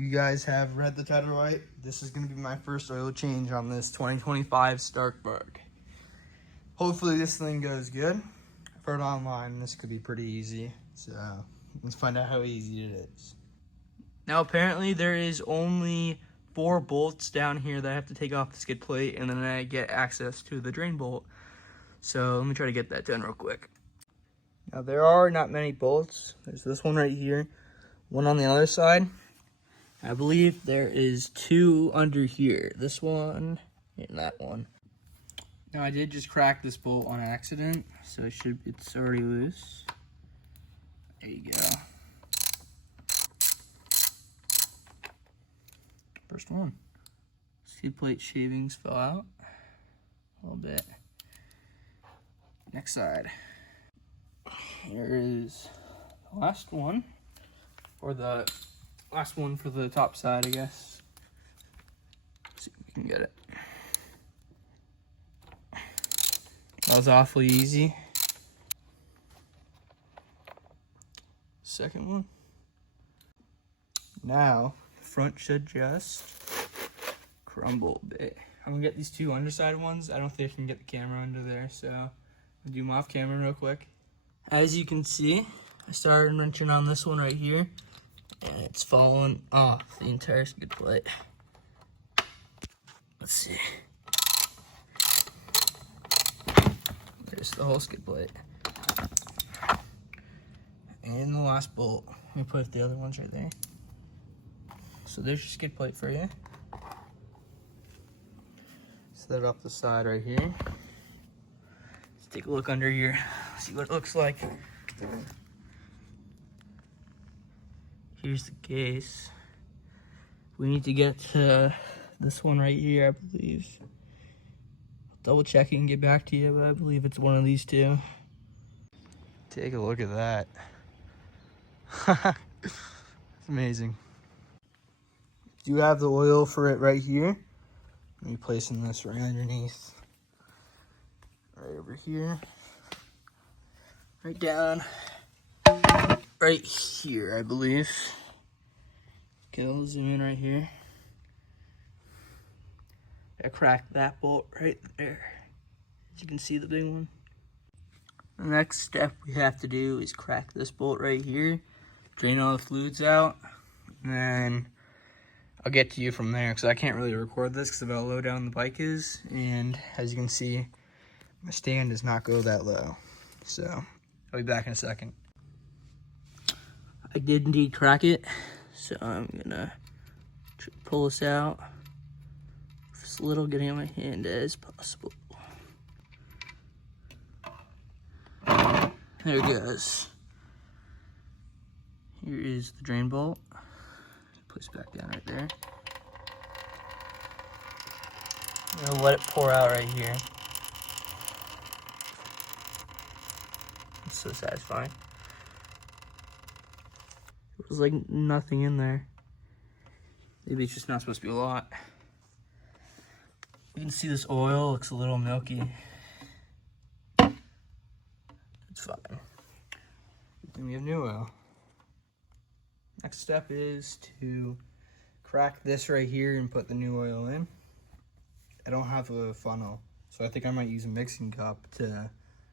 You guys have read the title right. This is going to be my first oil change on this 2025 Stark VARG. Hopefully this thing goes good. I've heard online this could be pretty easy, so let's find out how easy it is. Now apparently there is only 4 bolts down here that I have to take off the skid plate, and then I get access to the drain bolt. So let me try to get that done real quick. Now there are not many bolts. There's this one right here, one on the other side. I believe there is 2 under here. This one and that one. Now I did just crack this bolt on accident, so it's already loose. There you go. First one. Skid plate shavings fell out a little bit. Next side. Here is the last one, or the last one for the top side, I guess. Let's see if we can get it. That was awfully easy. Second one. Now, the front should just crumble a bit. I'm gonna get these 2 underside ones. I don't think I can get the camera under there, so I'll do them off camera real quick. As you can see, I started wrenching on this one right here, and it's fallen off the entire skid plate. Let's see. There's the whole skid plate. And the last bolt. Let me put the other ones right there. So there's your skid plate for you. Set it off the side right here. Let's take a look under here, see what it looks like. Here's the case. We need to get to this one right here, I believe. Double check and get back to you, but I believe it's one of these 2. Take a look at that. It's amazing. You have the oil for it right here. I'm placing this right underneath. Right over here. Right down. Right here, I believe. Okay, I'll zoom in right here. I cracked that bolt right there. As you can see, the big one. The next step we have to do is crack this bolt right here, drain all the fluids out, and then I'll get to you from there, because I can't really record this because of how low down the bike is, and as you can see, my stand does not go that low. So I'll be back in a second. I did indeed crack it, so I'm gonna pull this out as little getting on my hand as possible. There it goes. Here is the drain bolt. Place it back down right there. I'm gonna let it pour out right here. It's so satisfying. It was like nothing in there. Maybe it's just not supposed to be a lot. You can see this oil looks a little milky. It's fine. Then we have new oil. Next step is to crack this right here and put the new oil in. I don't have a funnel, so I think I might use a mixing cup to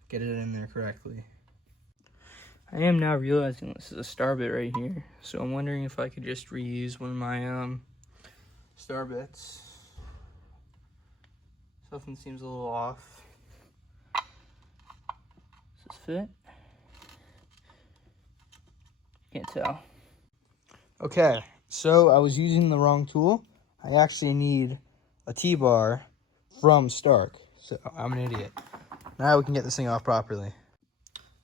get it in there correctly. I am now realizing this is a star bit right here, so I'm wondering if I could just reuse one of my star bits. Something seems a little off. Does this fit? Can't tell. Okay, so I was using the wrong tool. I actually need a T-bar from Stark, so I'm an idiot. Now we can get this thing off properly.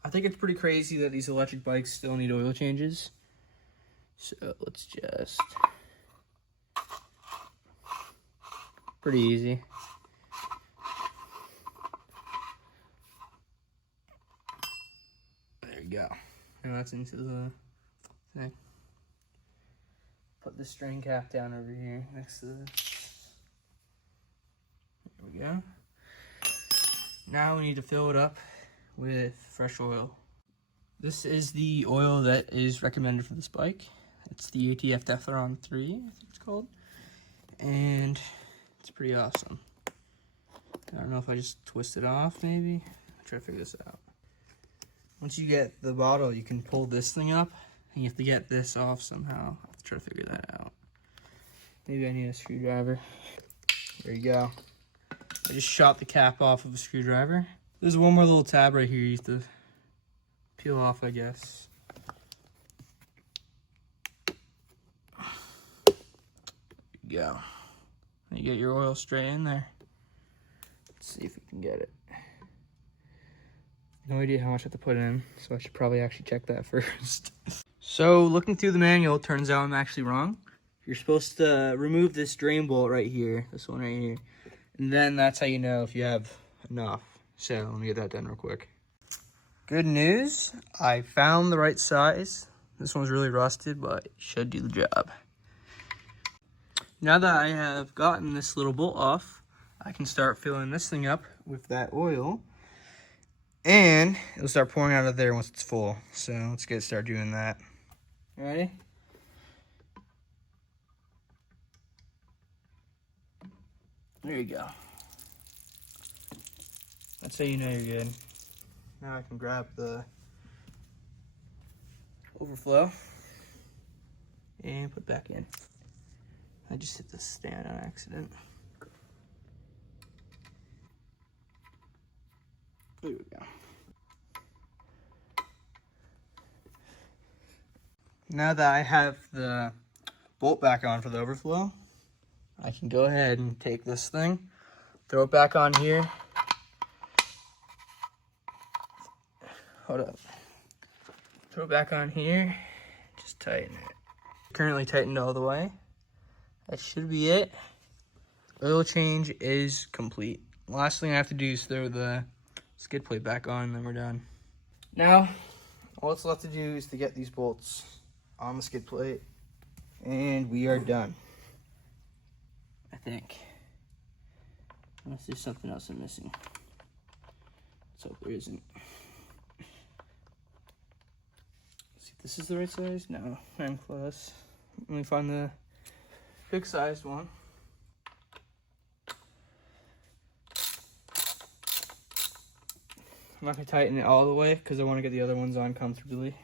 I think it's pretty crazy that these electric bikes still need oil changes. So let's just... Pretty easy. There you go. Now that's into the thing. Put the strain cap down over here next to this. There we go. Now we need to fill it up with fresh oil. This is the oil that is recommended for this bike. It's the ATF Teflon 3, I think it's called. And it's pretty awesome. I don't know if I just twist it off, maybe. I'll try to figure this out. Once you get the bottle, you can pull this thing up, and you have to get this off somehow. I'll have to try to figure that out. Maybe I need a screwdriver. There you go. I just shot the cap off of a screwdriver. There's one more little tab right here you have to peel off, I guess. There you go. And you get your oil straight in there. Let's see if we can get it. No idea how much I have to put in, so I should probably actually check that first. So, looking through the manual, it turns out I'm actually wrong. You're supposed to remove this drain bolt right here, this one right here, and then that's how you know if you have enough. So, let me get that done real quick. Good news, I found the right size. This one's really rusted, but it should do the job. Now that I have gotten this little bolt off, I can start filling this thing up with that oil. And it'll start pouring out of there once it's full. So let's get started doing that. Ready? There you go. That's how you know you're good. Now I can grab the overflow and put back in. I just hit the stand on accident. There we go. Now that I have the bolt back on for the overflow, I can go ahead and take this thing, throw it back on here. Hold up. Throw it back on here, just tighten it. Currently tightened all the way. That should be it. Oil change is complete. Last thing I have to do is throw the skid plate back on, and then we're done. Now, all that's left to do is to get these bolts on the skid plate, and we are done. I think. Unless there's something else I'm missing. Let's hope there isn't. Let's see if this is the right size. No, I'm close. Let me find the big sized one. I'm not going to tighten it all the way because I want to get the other ones on comfortably.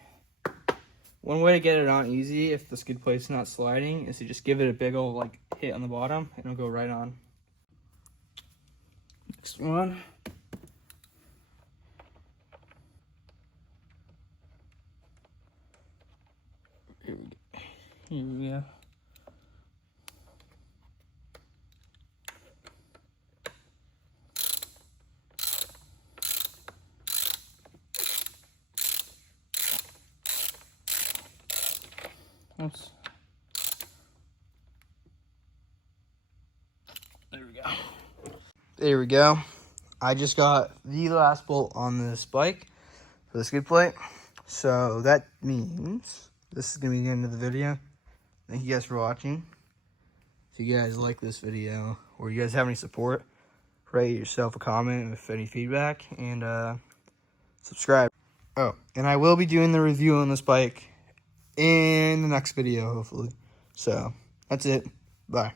One way to get it on easy if the skid plate's not sliding is to just give it a big old like hit on the bottom and it'll go right on. Next one. Here we go. Here we go. Oops. There we go. There we go. I just got the last bolt on this bike for the skid plate. So that means this is going to be the end of the video. Thank you guys for watching. If you guys like this video or you guys have any support, write yourself a comment with any feedback and subscribe. Oh, and I will be doing the review on this bike in the next video, hopefully. So, that's it. Bye.